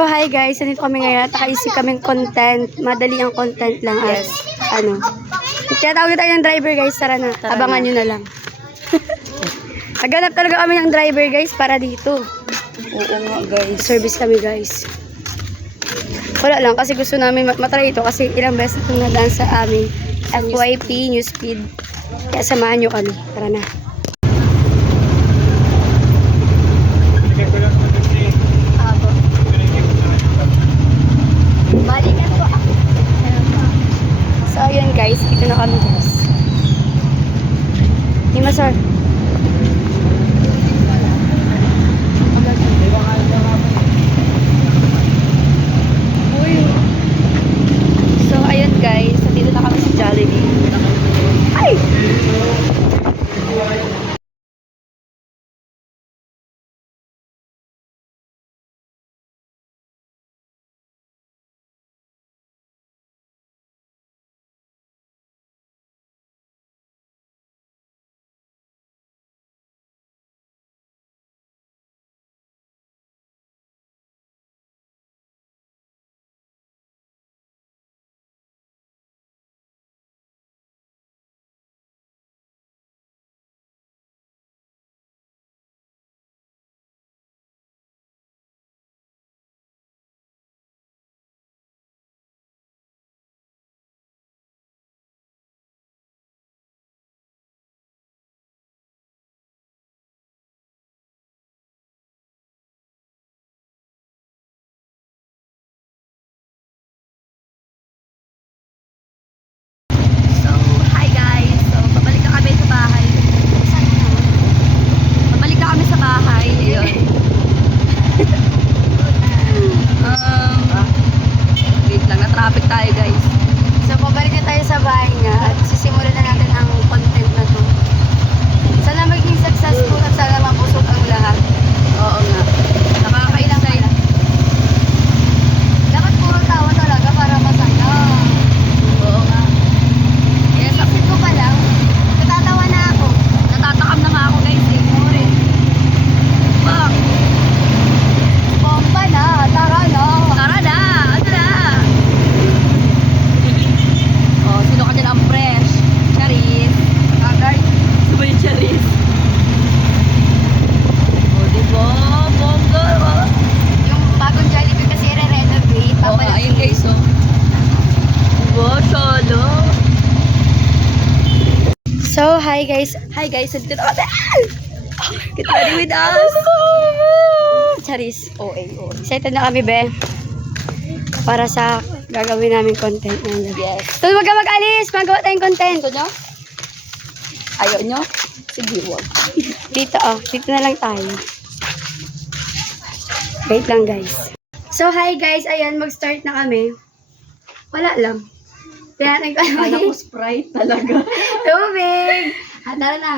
So, hi guys. Nandito kami ngayon. Nakaisip kaming content. Madali ang content lang. Yes. Kaya tawag tayo ng driver guys. Tara na. Abangan nyo na lang. Naghanap talaga kami ng driver guys para dito. Oo nga guys. Service kami guys. Wala lang kasi gusto namin matry ito kasi ilang beses itong nadaan sa amin. FYP, Newsfeed. Kaya samahan nyo kami. Tara na. Balikan po ako. So, ayun guys. Ito na kami guys. Hima, sir. So, ayun guys. Dito na kami sa Jollibee. Ay! Traffic tayo guys. So, pabalik na tayo sa bahay nga at sisimulan na natin ang content na to. Sana maging successful at sana mapusok ang lahat. Oo nga. Nakakailang tayo. Dapat puro tawa talaga para masaya. Oo nga. Yes, isip ko pa lang, natatawa na ako. Natatakam na nga ako guys eh. Sorry. Bak! Bomba na, tara na. Tara na! Ano na? Oh, sino ka dyan ang fresh? Charis. Agard. Sabay Charis. Oh, diba? Bongga. Yung bagong Jollibee kasi re-renovate. Oo nga, ayun guys oh. Diba? Solo. So, hi guys. Hi guys, dito na kami. Get ready with us. Charis. OA. Excited na kami, be. Para sa gagawin namin content ngayon. Yes. So, wag ka mag-alis. Magawa tayong content. Ito nyo? Ayaw nyo? Sige, wag. Dito, dito na lang tayo. Wait lang, guys. So, hi, guys. Ayan, mag-start na kami. Wala lang. Tinatin ko Kala ko Sprite talaga. tubig. Tara na.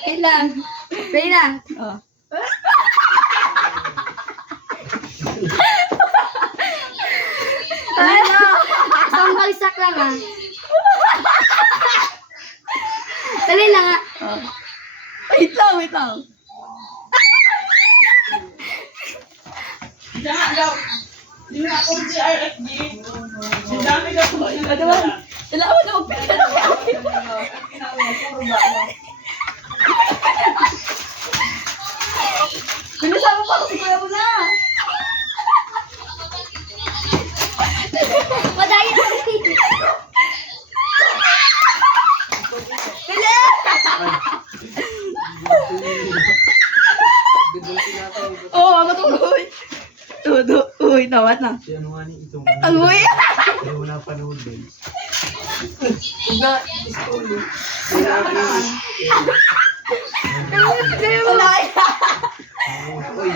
Wait lang. Wait lang. Oh. Ano? Isang bagsak lang, Dali lang, Oh. Wait lang. Kailangan na magpigil na Binisama pa ako si Kuya mo na. Madaya na. Bili! Oo, matuloy. Uy, tawad na. Si ano nga ni itong Agoy! kaya wala pa nood guys. Wala Uy,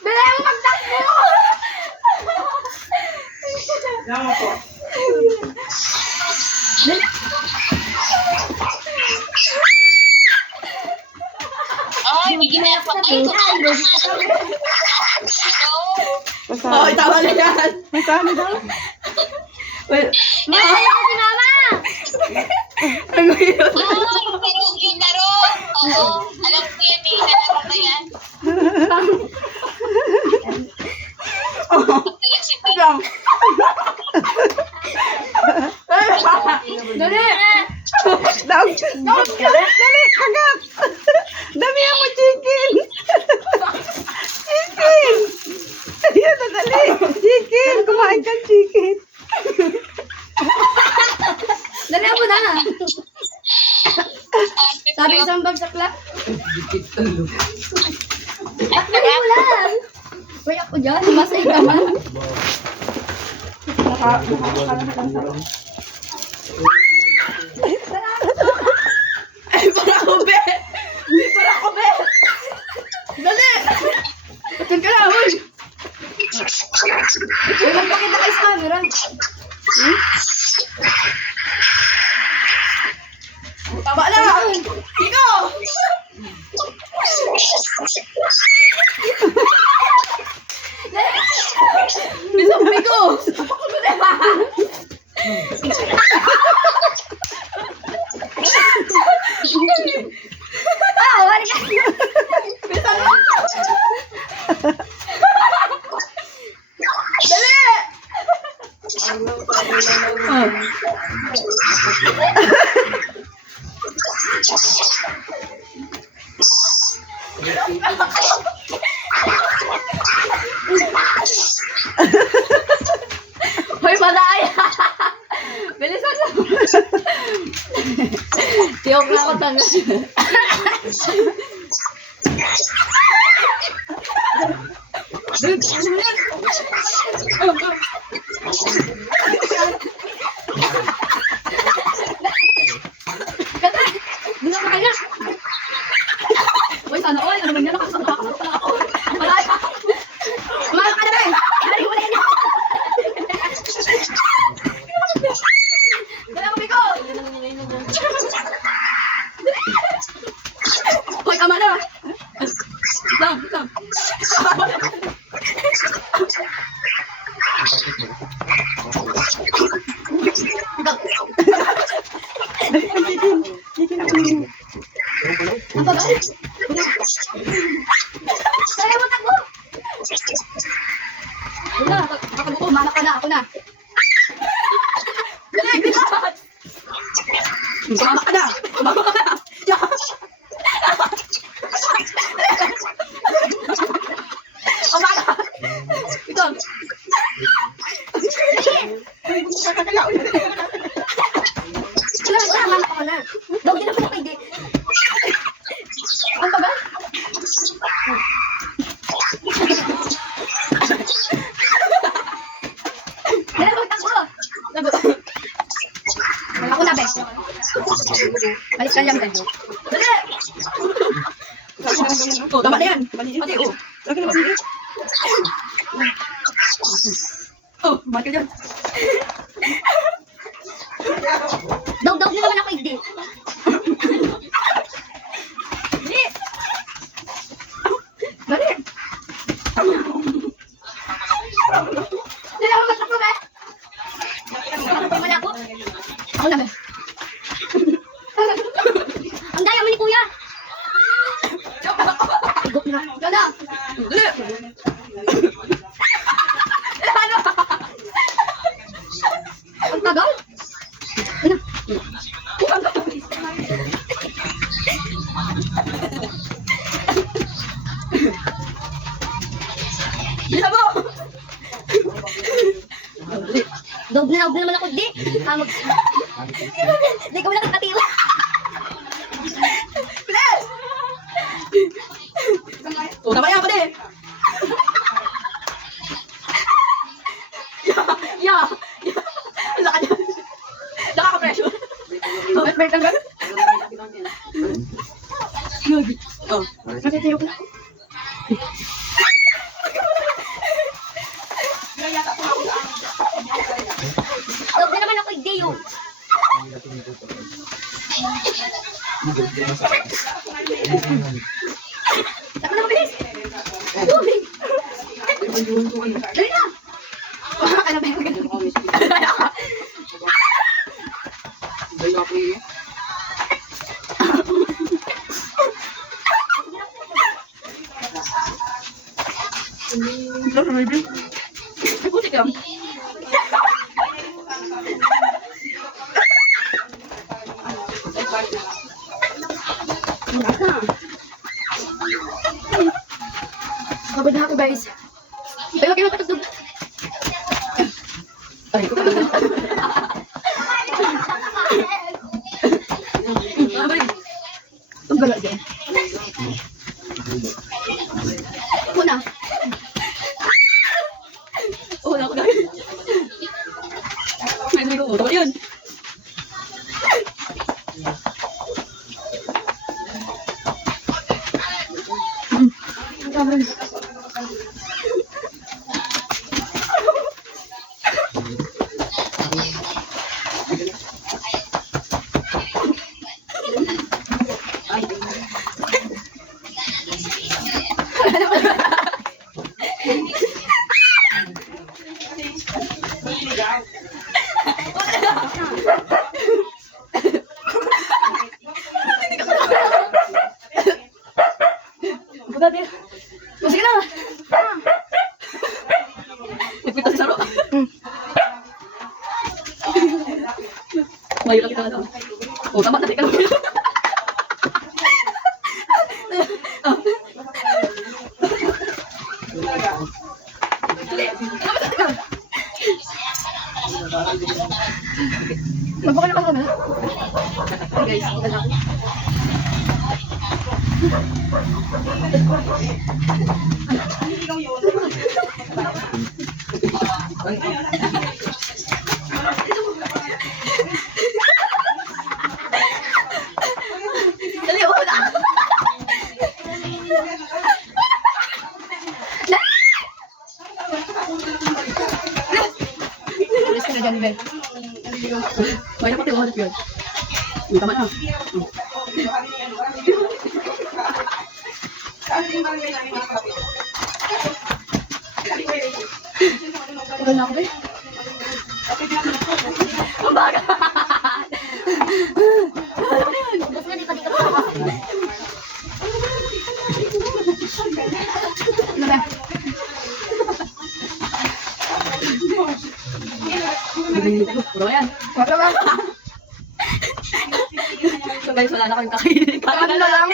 Dali mo magtakbo. Ay, may ginapatay ko. Oo, tama na yan. Magkano daw? Well, Ayaw ko si mama. ano yun? Ay, pero yung laro. Tingin si Pink. Lang. Dali! Daw. Dali, kagat. Damihan mo chicken. Chicken. Ayan na, dali. Chicken. Kumain ka chicken. Dali mo na! Sabi isang bagsak lang. Dikit talo. Dali mo lang! Uy, ako dyan. Masay ka man. Ay, para ako, be. Para ako, be. Dali. Atan ka na, uy. Uy, magpakita kayo sa camera. Tama na. Iko. Bisang bigo. Ah, wala ka! Hoy, malaya. Bilisan mo. Tiyok na ako tangan. Hindi ka makaya! Uy, sana all. Ano man yan? Nakasama ako. Malaya. Mahal ka na rin! Dali mo na yan! Dali ako, Biko. Hoy, tama na. Lang. Ang babae! Dali mo, takbo! Wala, kakabuko, manak ka na, ako na. Dali, bigat! Mamak ka na! Mamak ka na! Mamak ka! Ito! Wala, mama ko na. Dog, di na pala pwede. Ang tagal? Dali mo, takbo! Wala ko na, be. Balik ka lang, be. Dali! Oh, tama na yan. Pati, oh. Lagi na mali. Oh, mati ka dyan. Dog, di naman ako hindi. Dali! Dali! Dali mo, takbo, be. Wala ko. Ako na, be. Ang daya mo ni kuya. Igop na. Ganda! Dali! Ano? Ang tagal. Ano? Bisa mo! Dog na naman ako, di. Di ko na kakatiwa. Bilis! Oh, tama yan, pati! Ya! Laka dyan! Nakaka-pressure! Oh, balik lang gano'n? Oh, natitiyo ko na. Dog na naman ako, di yun. Takbo na, mabilis! Tubig. Dali na! Ano ba yung ganun? Ay, putik yan. Kabad na ako guys. Ay, wag kayo patugtog. Ay, ang gala dyan. Una. Wala ko guys. May ligo mo. Tama yun. Bagay. Sige na. Nagpita si Saro. Mayo lang kita na. Oh, tama na. Teka lang. Magpakala ka na. Guys, wala. Dali, wala. Alis ka na dyan, Ben. May napatay umanap yun. Tama na. Tagal na ako, Ben. Ang baga. Ano ba? Puro yan. Wala ba? So guys, wala na kayong kakainin. Ano na lang?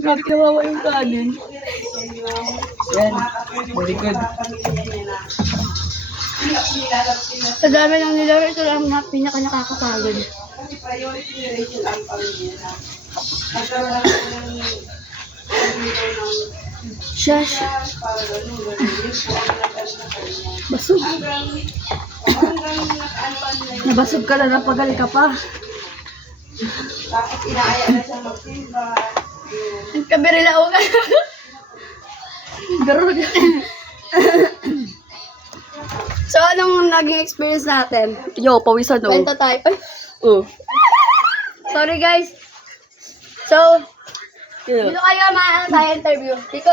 Grabe kawawa yung kanin. Yan. Very good. Sa dami ng nilaro, ito lang na pinaka-nakakapagod. Shush. Basog. Nabasog ka na, napagal ka pa. Nagkabirila ako ka. Garod. So, anong naging experience natin? Yo, pawisan o. Kwento tayo. Ay, Oh. sorry guys. So, dito kayo maano tayo interview. Dito.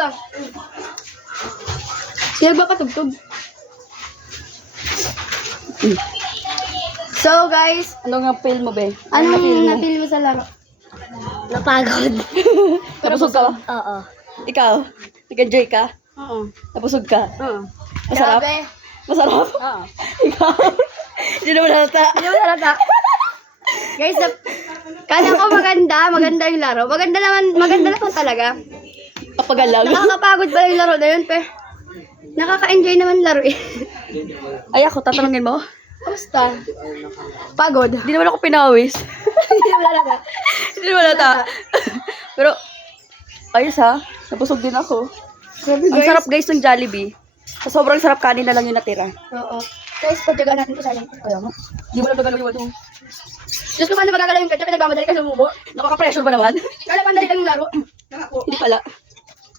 Sino ba patugtog? So guys, Ano nga feel mo, be? anong na-feel mo sa laro? Napagod. Pero busog ka ba? Oo. Ikaw? Nag-enjoy ka? Oo. Nabusog ka? Oo. Masarap? Grabe. Masarap? Oo. Ikaw? Hindi naman halata. Hindi mo halata. Guys, kala ko maganda yung laro. Maganda naman talaga. Kapagalang. Nakakapagod pala yung laro na yun, pe. Nakaka-enjoy naman laro eh. Ay ako, tatanungin mo? Kamusta? Pagod. Hindi naman ako pinawis. Hindi mo halata. Hindi naman halata. Pero, ayos ha. Nabusog din ako. Grabe Ang sarap guys ng Jollibee. Sa sobrang sarap kanin na lang yung natira. Oo. Guys, pagdagaan natin ito sa akin. Kaya nga. Hindi mo lang gagalaw yung ano. Diyos ko, paano magagalaw yung ketchup? Nagmamadali ka sumubo. Nakaka-pressure ba naman? Kala pandali ka ng laro. Hindi pala.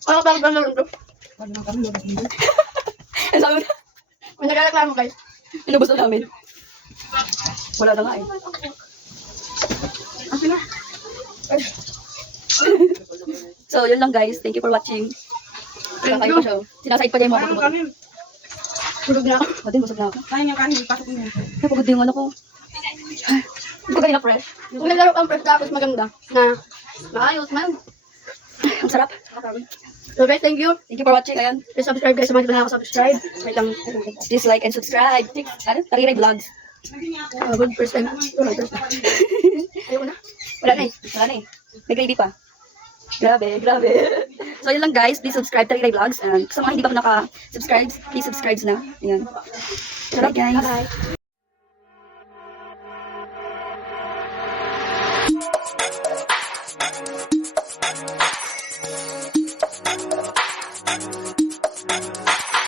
Ano ba ang laro ito? Ang sabi mo, May nagreklamo guys. inubos na namin. Wala na nga eh. So, yun lang guys. Thank you for watching. Kinakain pa siya. Sinasait pa niya yung mga pagod. Tulog na ako. Pati, busog na ako. Kaya niya kanin, pasok mo yan. Napagod din yung ano ko. Hindi ko kanina fresh. Kung naglaro kang first tapos maganda na maayos man. Ang sarap. So guys, thank you. Thank you for watching. Ayan. Please subscribe guys sa mga hindi pa nakaka-subscribe. Wait lang. Please like and subscribe. Ano? Tariray Vlogs. Good first time. Wala, first time. Ayoko na. Wala na eh. Wala na eh. May gravy pa. Grabe, grabe. So yun lang guys. Please subscribe Tariray Vlogs. And sa mga hindi pa naka-subscribe, please subscribe na. Ayan. Alright guys. Bye-bye.